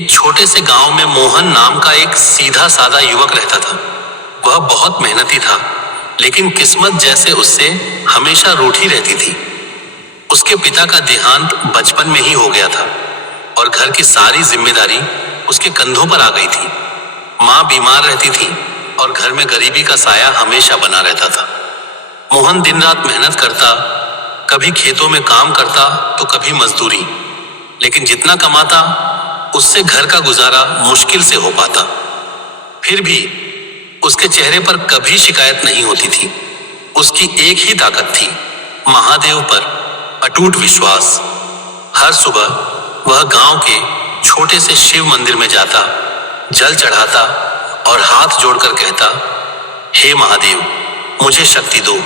एक छोटे से गांव में मोहन नाम का एक सीधा साधा युवक रहता था। वह बहुत मेहनती था, लेकिन किस्मत जैसे उससे हमेशा रूठी रहती थी। उसके पिता का देहांत बचपन में ही हो गया था और घर की सारी जिम्मेदारी उसके कंधों पर आ गई थी। माँ बीमार रहती थी और घर में गरीबी का साया हमेशा बना रहता था। मोहन दिन रात मेहनत करता, कभी खेतों में काम करता तो कभी मजदूरी, लेकिन जितना कमाता उससे घर का गुजारा मुश्किल से हो पाता। फिर भी उसके चेहरे पर कभी शिकायत नहीं होती थी। उसकी एक ही ताकत थी, महादेव पर अटूट विश्वास। हर सुबह वह गांव के छोटे से शिव मंदिर में जाता, जल चढ़ाता और हाथ जोड़कर कहता, हे महादेव, मुझे शक्ति दो,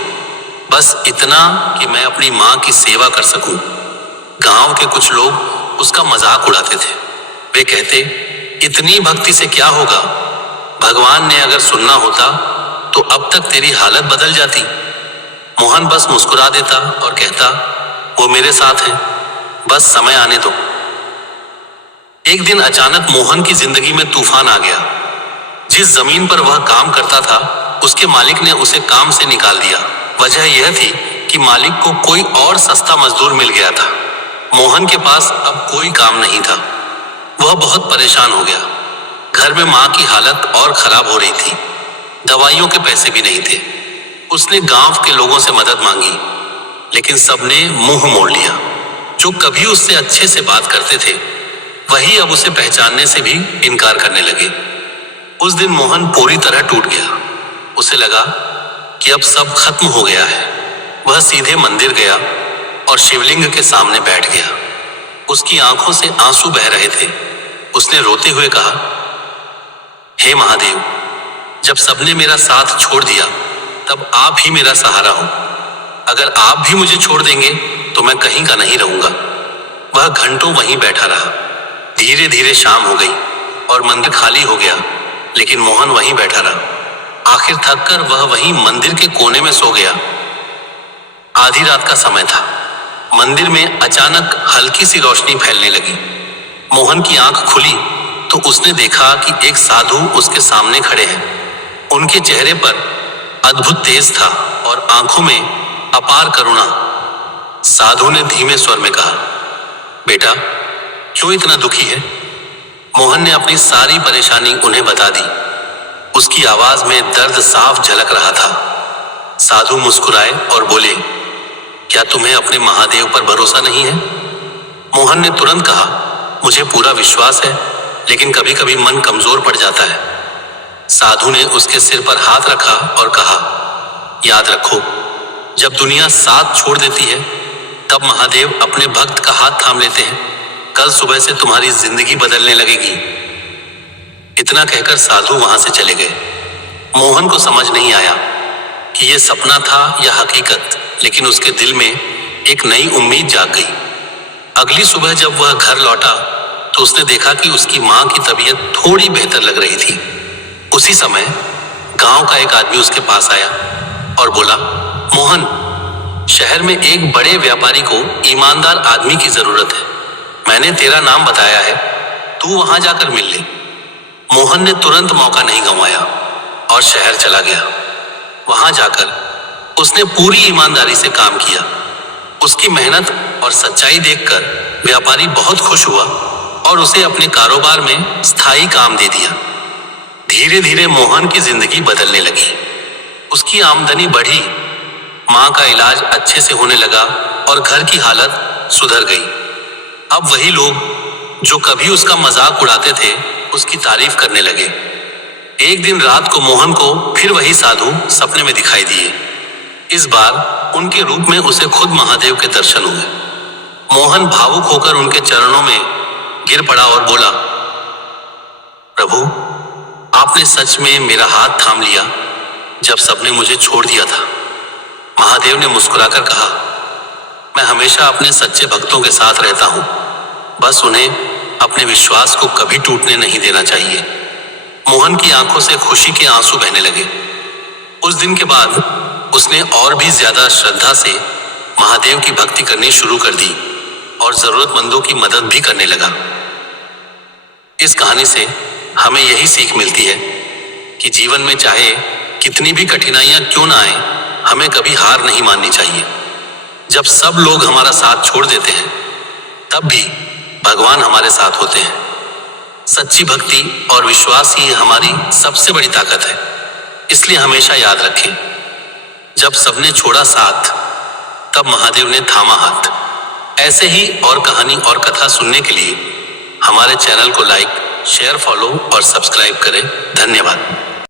बस इतना कि मैं अपनी माँ की सेवा कर सकूं। गांव के कुछ लोग उसका मजाक उड़ाते थे। वे कहते, इतनी भक्ति से क्या होगा, भगवान ने अगर सुनना होता तो अब तक तेरी हालत बदल जाती। मोहन बस मुस्कुरा देता और कहता, वो मेरे साथ हैं, बस समय आने दो। एक दिन अचानक मोहन की जिंदगी में तूफान आ गया। जिस जमीन पर वह काम करता था, उसके मालिक ने उसे काम से निकाल दिया। वजह यह थी कि मालिक को कोई और सस्ता मजदूर मिल गया था। मोहन के पास अब कोई काम नहीं था। वह बहुत परेशान हो गया। घर में माँ की हालत और खराब हो रही थी, दवाइयों के पैसे भी नहीं थे। उसने गांव के लोगों से मदद मांगी, लेकिन सबने मुंह मोड़ लिया। जो कभी उससे अच्छे से बात करते थे, वही अब उसे पहचानने से भी इनकार करने लगे। उस दिन मोहन पूरी तरह टूट गया। उसे लगा कि अब सब खत्म हो गया है। वह सीधे मंदिर गया और शिवलिंग के सामने बैठ गया। उसकी आंखों से आंसू बह रहे थे। उसने रोते हुए कहा, हे महादेव, जब सबने मेरा साथ छोड़ दिया, तब आप ही मेरा सहारा हो। अगर आप भी मुझे छोड़ देंगे तो मैं कहीं का नहीं रहूंगा। वह घंटों वहीं बैठा रहा। धीरे धीरे शाम हो गई और मंदिर खाली हो गया, लेकिन मोहन वहीं बैठा रहा। आखिर थककर वह वहीं मंदिर के कोने में सो गया। आधी रात का समय था। मंदिर में अचानक हल्की सी रोशनी फैलने लगी। मोहन की आंख खुली तो उसने देखा कि एक साधु उसके सामने खड़े हैं। उनके चेहरे पर अद्भुत तेज था और आंखों में अपार करुणा। साधु ने धीमे स्वर में कहा, बेटा, क्यों इतना दुखी है? मोहन ने अपनी सारी परेशानी उन्हें बता दी। उसकी आवाज में दर्द साफ झलक रहा था। साधु मुस्कुराए और बोले, क्या तुम्हें अपने महादेव पर भरोसा नहीं है? मोहन ने तुरंत कहा, मुझे पूरा विश्वास है, लेकिन कभी कभी मन कमजोर पड़ जाता है। साधु ने उसके सिर पर हाथ रखा और कहा, याद रखो, जब दुनिया साथ छोड़ देती है, तब महादेव अपने भक्त का हाथ थाम लेते हैं। कल सुबह से तुम्हारी जिंदगी बदलने लगेगी। इतना कहकर साधु वहां से चले गए। मोहन को समझ नहीं आया कि यह सपना था या हकीकत, लेकिन उसके दिल में एक नई उम्मीद जाग गई। अगली सुबह जब वह घर लौटा तो उसने देखा कि उसकी माँ की तबीयत थोड़ी बेहतर लग रही थी। उसी समय गांव का एक आदमी उसके पास आया और बोला, मोहन, शहर में एक बड़े व्यापारी को ईमानदार आदमी की जरूरत है। मैंने तेरा नाम बताया है, तू वहां जाकर मिल ले। मोहन ने तुरंत मौका नहीं गंवाया और शहर चला गया। वहां जाकर उसने पूरी ईमानदारी से काम किया। उसकी मेहनत और सच्चाई देखकर व्यापारी बहुत खुश हुआ और उसे अपने कारोबार में स्थायी काम दे दिया। धीरे धीरे मोहन की जिंदगी बदलने लगी। उसकी आमदनी बढ़ी, माँ का इलाज अच्छे से होने लगा और घर की हालत सुधर गई। अब वही लोग जो कभी उसका मजाक उड़ाते थे, उसकी तारीफ करने लगे। एक दिन रात को मोहन को फिर वही साधु सपने में दिखाई दिए। इस बार उनके रूप में उसे खुद महादेव के दर्शन हुए। मोहन भावुक होकर उनके चरणों में गिर पड़ा और बोला, प्रभु, आपने सच में मेरा हाथ थाम लिया जब सबने मुझे छोड़ दिया था। महादेव ने मुस्कुराकर कहा, मैं हमेशा अपने सच्चे भक्तों के साथ रहता हूं, बस उन्हें अपने विश्वास को कभी टूटने नहीं देना चाहिए। मोहन की आंखों से खुशी के आंसू बहने लगे। उस दिन के बाद उसने और भी ज्यादा श्रद्धा से महादेव की भक्ति करनी शुरू कर दी और जरूरतमंदों की मदद भी करने लगा। इस कहानी से हमें यही सीख मिलती है कि जीवन में चाहे कितनी भी कठिनाइयां क्यों ना आए, हमें कभी हार नहीं माननी चाहिए। जब सब लोग हमारा साथ छोड़ देते हैं, तब भी भगवान हमारे साथ होते हैं। सच्ची भक्ति और विश्वास ही हमारी सबसे बड़ी ताकत है। इसलिए हमेशा याद रखें, जब सबने छोड़ा साथ, तब महादेव ने थामा हाथ। ऐसे ही और कहानी और कथा सुनने के लिए हमारे चैनल को लाइक, शेयर, फॉलो और सब्सक्राइब करें। धन्यवाद।